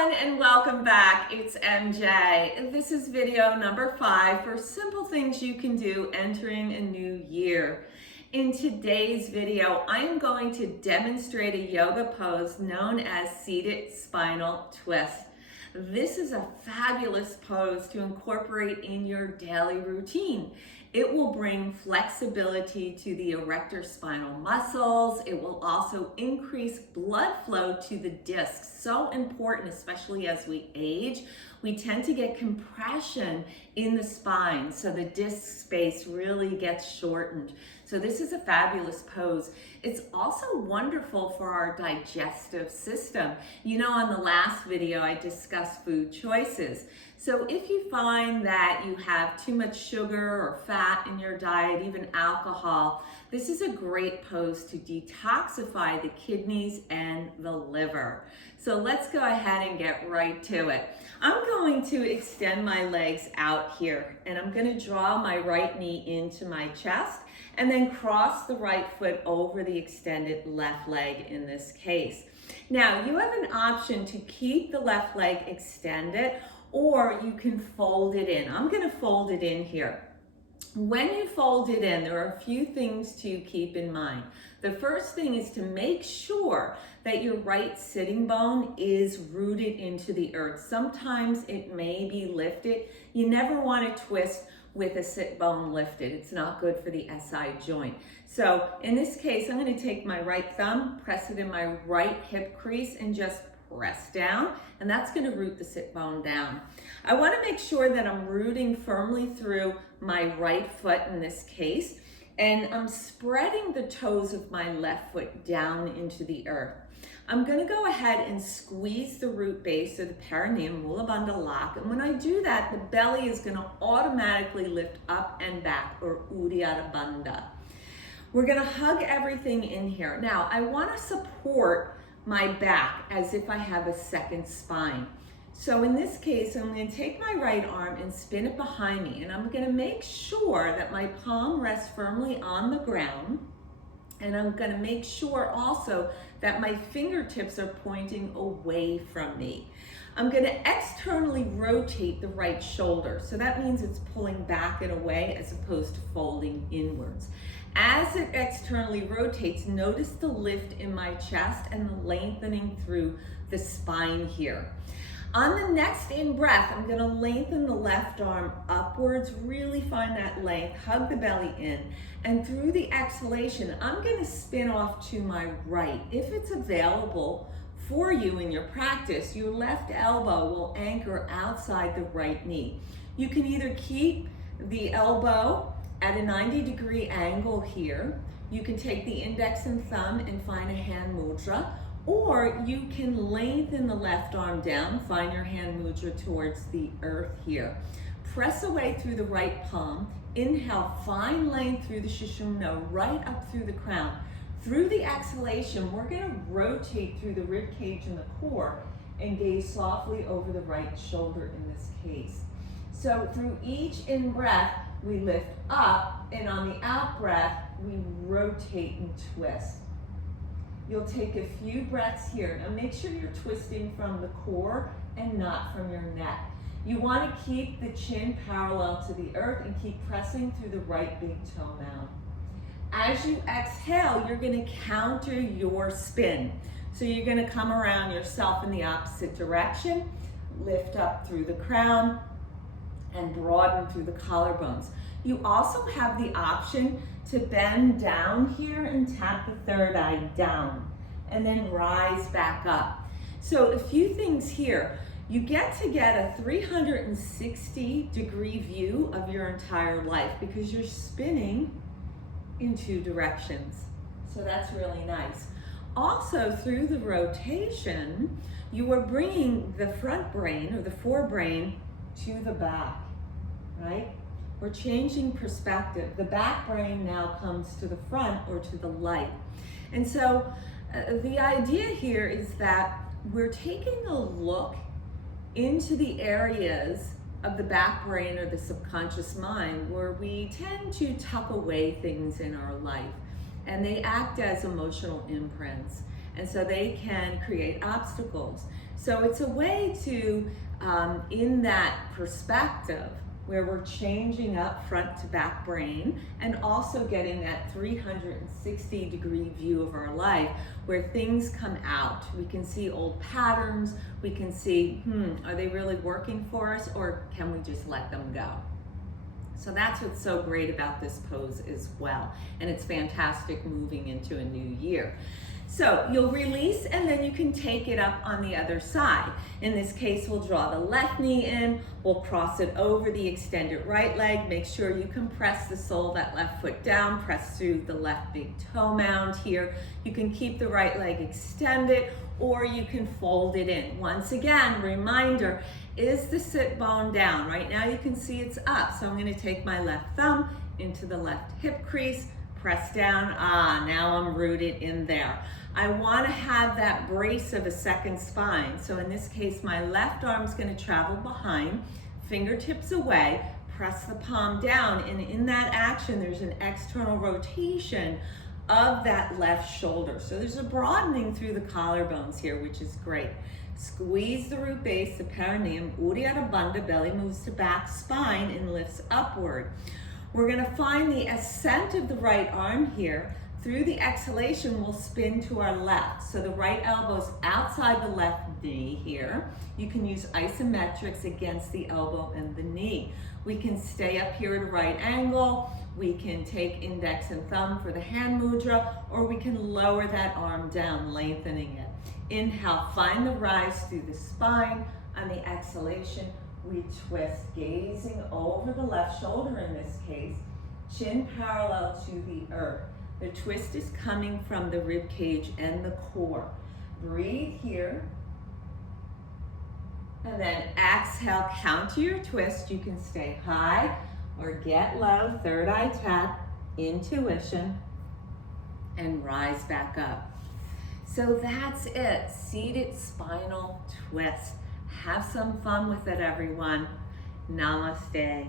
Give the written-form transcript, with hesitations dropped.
everyone, and welcome back. It's MJ. This is video number 5 for simple things you can do entering a new year. In today's video, I am going to demonstrate a yoga pose known as seated spinal twist. This is a fabulous pose to incorporate in your daily routine. It will bring flexibility to the erector spinal muscles. It will also increase blood flow to the discs. So important, especially as we age. We tend to get compression in the spine, so the disc space really gets shortened. So this is a fabulous pose. It's also wonderful for our digestive system. You know, on the last video, I discussed food choices. So if you find that you have too much sugar or fat in your diet, even alcohol, this is a great pose to detoxify the kidneys and the liver. So let's go ahead and get right to it. I'm going to extend my legs out here, and I'm going to draw my right knee into my chest and then cross the right foot over the extended left leg in this case. Now, you have an option to keep the left leg extended, or you can fold it in. I'm going to fold it in here. When you fold it in, there are a few things to keep in mind. The first thing is to make sure that your right sitting bone is rooted into the earth. Sometimes it may be lifted. You never want to twist with a sit bone lifted. It's not good for the SI joint. So in this case, I'm going to take my right thumb, press it in my right hip crease, and just press down, and that's going to root the sit bone down. I want to make sure that I'm rooting firmly through my right foot in this case, and I'm spreading the toes of my left foot down into the earth. I'm going to go ahead and squeeze the root base of the perineum, Mula Bandha lock, and when I do that, the belly is going to automatically lift up and back, or Uddiyana Bandha. We're going to hug everything in here. Now, I want to support my back as if I have a second spine. So in this case, I'm going to take my right arm and spin it behind me, and I'm going to make sure that my palm rests firmly on the ground, and I'm going to make sure also that my fingertips are pointing away from me. I'm going to externally rotate the right shoulder, so that means it's pulling back and away as opposed to folding inwards. As it externally rotates, notice the lift in my chest and the lengthening through the spine here. On the next in-breath, I'm going to lengthen the left arm upwards, really find that length, hug the belly in, and through the exhalation, I'm going to spin off to my right. If it's available for you in your practice, your left elbow will anchor outside the right knee. You can either keep the elbow at a 90-degree angle here. You can take the index and thumb and find a hand mudra, or you can lengthen the left arm down, find your hand mudra towards the earth here. Press away through the right palm. Inhale, find length through the Sushumna, right up through the crown. Through the exhalation, we're going to rotate through the rib cage and the core and gaze softly over the right shoulder in this case. So through each in-breath, we lift up, and on the out-breath, we rotate and twist. You'll take a few breaths here. Now make sure you're twisting from the core and not from your neck. You want to keep the chin parallel to the earth and keep pressing through the right big toe mound. As you exhale, you're going to counter your spin. So you're going to come around yourself in the opposite direction, lift up through the crown, and broaden through the collarbones. You also have the option to bend down here and tap the third eye down, and then rise back up. So a few things here. You get to get a 360-degree view of your entire life because you're spinning in 2 directions. So that's really nice. Also, through the rotation, you are bringing the front brain, or the forebrain, to the back, right? We're changing perspective. The back brain now comes to the front, or to the light. And so the idea here is that we're taking a look into the areas of the back brain or the subconscious mind where we tend to tuck away things in our life, and they act as emotional imprints. and so they can create obstacles. So it's a way to, in that perspective, where we're changing up front to back brain and also getting that 360-degree view of our life where things come out. We can see old patterns, we can see, are they really working for us, or can we just let them go? So that's what's so great about this pose as well. And it's fantastic moving into a new year. So you'll release and then you can take it up on the other side. In this case, we'll draw the left knee in, we'll cross it over the extended right leg. Make sure you compress the sole of that left foot down, press through the left big toe mound here. You can keep the right leg extended or you can fold it in. Once again, reminder, is the sit bone down? Right now you can see it's up. So I'm gonna take my left thumb into the left hip crease, press down, now I'm rooted in there. I want to have that brace of a second spine. So in this case, my left arm's going to travel behind, fingertips away, press the palm down, and in that action, there's an external rotation of that left shoulder. So there's a broadening through the collarbones here, which is great. Squeeze the root base, the perineum, Uddiyana Bandha, belly moves to back, spine, and lifts upward. We're going to find the ascent of the right arm here. Through the exhalation, we'll spin to our left. So the right elbow's outside the left knee here. You can use isometrics against the elbow and the knee. We can stay up here at a right angle. We can take index and thumb for the hand mudra, or we can lower that arm down, lengthening it. Inhale, find the rise through the spine. On the exhalation, we twist, gazing over the left shoulder in this case, chin parallel to the earth. The twist is coming from the rib cage and the core. Breathe here. And then exhale, counter your twist. You can stay high or get low, third eye tap, intuition, and rise back up. So that's it, seated spinal twist. Have some fun with it, everyone. Namaste.